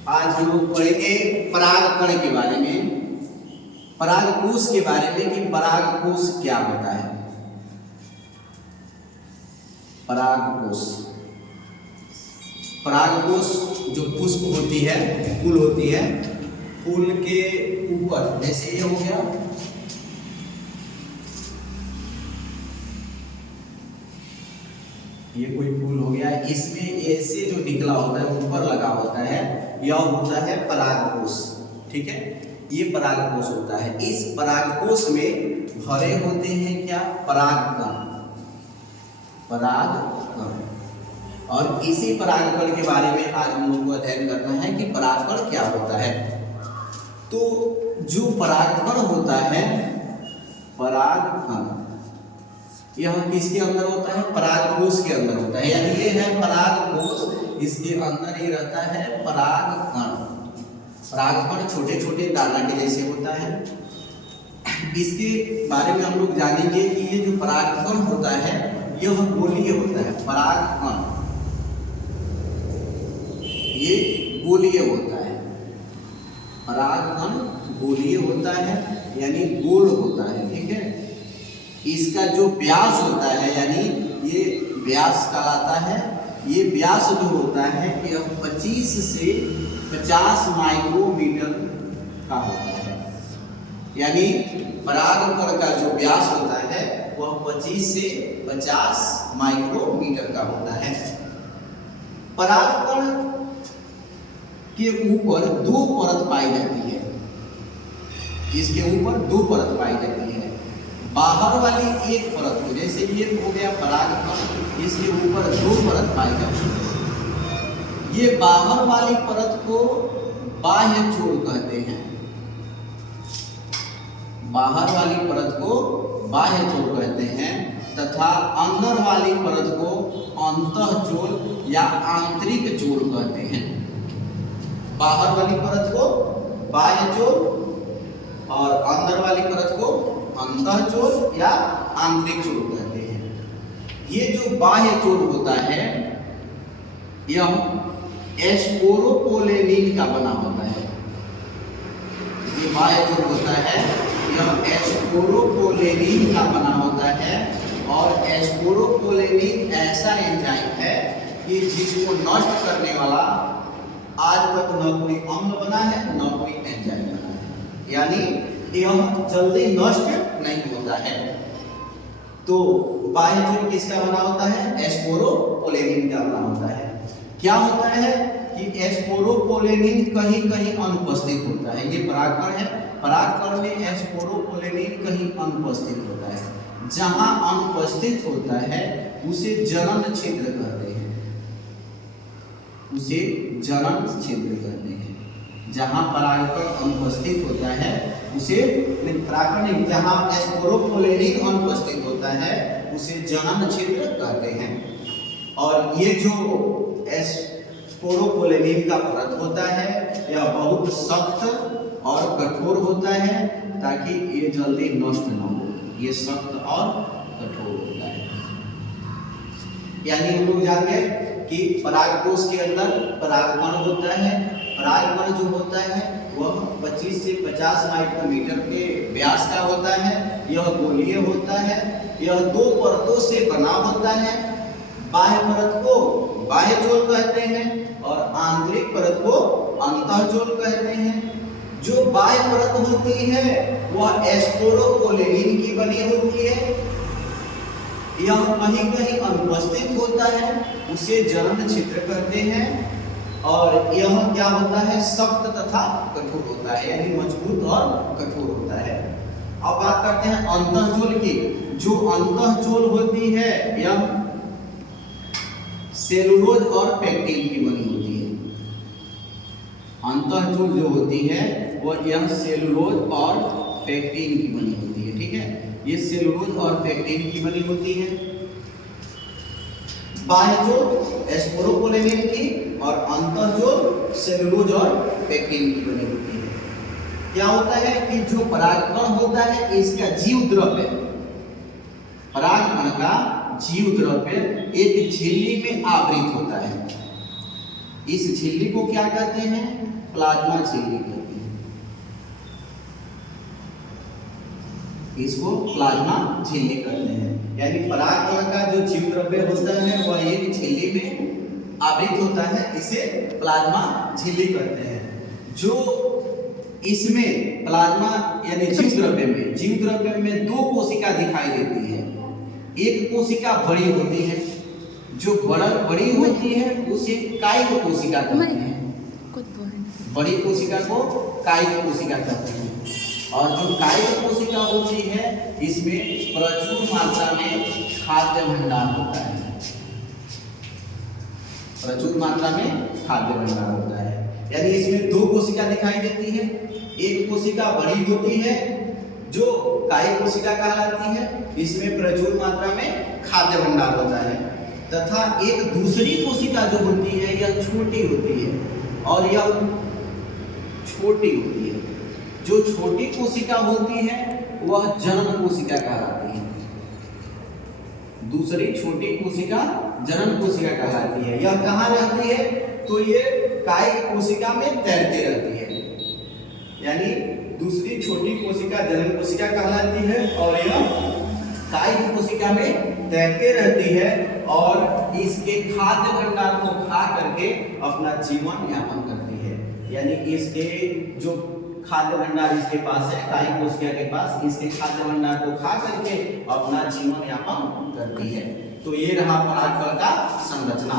आज हम लोग पढ़ेंगे परागकण के बारे में, परागकोश के बारे में कि परागकोश क्या होता है। परागकोश, परागकोश जो पुष्प होती है, फूल होती है, फूल के ऊपर जैसे ये हो गया, ये कोई फूल हो गया, इसमें ऐसे जो निकला होता है ऊपर लगा होता है, यह होता है परागकोश। ठीक है, ये परागकोश होता है। इस परागकोश में भरे होते हैं क्या? परागकण, परागकण। और इसी परागकण के बारे में आज हम लोग को अध्ययन करना है कि परागकण क्या होता है। तो जो परागकण होता है, परागकण यह किसके अंदर होता है? परागकोश के अंदर होता है। यानी ये है परागकोश, इसके अंदर ही रहता है परागकण। परागकण छोटे छोटे दाना के जैसे होता है। इसके बारे में हम लोग जानेंगे कि ये जो परागकण होता है यह गोलीय होता है। परागकण ये गोलीय होता है, परागकण गोलीय होता है यानी गोल होता है। ठीक है, इसका जो व्यास होता है, यानी ये व्यास कहलाता है, ये व्यास जो होता है यह 25 से 50 माइक्रोमीटर का होता है। यानी परागकण का जो व्यास होता है वह 25 से 50 माइक्रोमीटर का होता है। परागकण के ऊपर दो परत पाई जाती है, इसके ऊपर दो परत पाई जाती है। बाहर वाली एक परत को, जैसे ये हो गया परागकण, इसके ऊपर दो परत पाई जाती है। ये बाहर वाली परत को बाह्य छोर कहते हैं। बाहर वाली परत को बाह्य छोर कहते हैं तथा अंदर वाली परत को अंतःचोल या आंतरिक चोल कहते हैं। बाहर वाली परत को बाह्य चोल और अंदर वाली परत को अंतःचोल या आंतरिक चोल कहते हैं। ये जो बाह्य चोल होता है यह एस्पोरोपोलेनिन का बना होता है। ये बाह्य चोल होता है यह एस्पोरोपोलेनिन का बना होता है। और एस्पोरोपोलेनिन ऐसा एंजाइम है कि जिसको नष्ट करने वाला आज तक न कोई अम्ल बना है न कोई एंजाइम बना है, यानी यह जल्दी नष्ट नहीं होता है। तो बाह्य चोल किसका बना होता है? एस्पोरोपोलेनिन का बना होता है। क्या होता है कि एस्पोरोपोलेनिन कहीं कहीं अनुपस्थित होता है। ये परागकण है, परागकण में एस्पोरोपोलेनिन कहीं अनुपस्थित होता है। जहां अनुपस्थित होता है उसे जनन छिद्र कहते हैं, उसे जनन छिद्र कहते हैं। जहां परागकण अनुपस्थित होता है उसे परागकण, जहां एस्पोरोपोलेनिन अनुपस्थित होता है उसे जनन छिद्र कहते हैं। और ये जो एस्पोरोपोलेनिन का परत होता है यह बहुत सख्त और कठोर होता है ताकि ये जल्दी नष्ट न हो। ये सख्त और कठोर होता है। यानी हम लोग जान गए कि परागकोश के अंदर परागकण होता है। परागकण जो होता है वह 25 से 50 माइक्रोमीटर के व्यास का होता है। यह गोलीय होता है। यह दो परतों से बना होता है। बाह्य परत को बाह्य चोल कहते हैं और आंतरिक परत को अंतःचोल कहते हैं। जो बाह्य परत होती है वह एस्पोरोपोलेनिन की बनी होती है। यह कहीं कहीं अनुपस्थित होता है, उसे जनन छिद्र कहते हैं। और यह क्या होता है? सख्त तथा कठोर होता है, यानी मजबूत और कठोर होता है। अब बात करते हैं अंतःचोल की। जो अंतःचोल होती है यह सेलुलोज और पेक्टिन की बनी होती है। अंतःचोल जो होती है वह यह सेलुलोज और पेक्टिन की बनी होती है। ठीक है, ये सेलुलोज और पेक्टिन की बनी होती है। बाह्य चोल एस्पोरोपोलेनिन की और अंतःचोल सेलुलोज और पेक्टिन की बनी होती है। क्या होता है कि जो परागकण होता है इसका जीव द्रव्य, परागकण का जीव द्रव्य एक झिल्ली में आवृत होता है। इस झिल्ली को क्या कहते हैं? प्लाज्मा झिल्ली कहते हैं। इसको प्लाज्मा झिल्ली कहते हैं। यानी पराग कण का जो जीव द्रव्य होता है वह एक झिल्ली में आवृत होता है, इसे प्लाज्मा झिल्ली कहते हैं। जो इसमें प्लाज्मा यानी जीव द्रव्य में दो कोशिका दिखाई देती है। एक कोशिका बड़ी होती है, जो बड़ी होती है उसे कायिक कोशिका कहते हैं। बड़ी कोशिका को कायिक कोशिका कहते हैं। और जो कायिक कोशिका होती है इसमें प्रचुर मात्रा में खाद्य भंडार होता है। प्रचुर मात्रा में खाद्य भंडार होता है। यानी इसमें दो कोशिका दिखाई देती है। एक कोशिका बड़ी होती है जो कायिक कोशिका कहलाती है, इसमें प्रचुर मात्रा में खाद्य भंडार होता है। तथा एक दूसरी कोशिका जो होती है यह छोटी होती है और यह छोटी होती है। जो छोटी कोशिका होती है वह जनन कोशिका कहलाती है। दूसरी छोटी कोशिका जनन कोशिका कहलाती है। यह कहाँ रहती है? तो ये कायिक कोशिका में तैरते रहती है। यानी दूसरी छोटी कोशिका जनन कोशिका कहलाती है और यह कायिक कोशिका में तैरते रहती है और इसके खाद्य भंडार को खा करके अपना जीवन यापन करती है। यानी इसके जो खाद्य भंडार इसके पास है, कायिक कोशिका के पास, इसके खाद्य भंडार को खा करके अपना जीवन यापन करती है। तो ये रहा पराग कण का संरचना।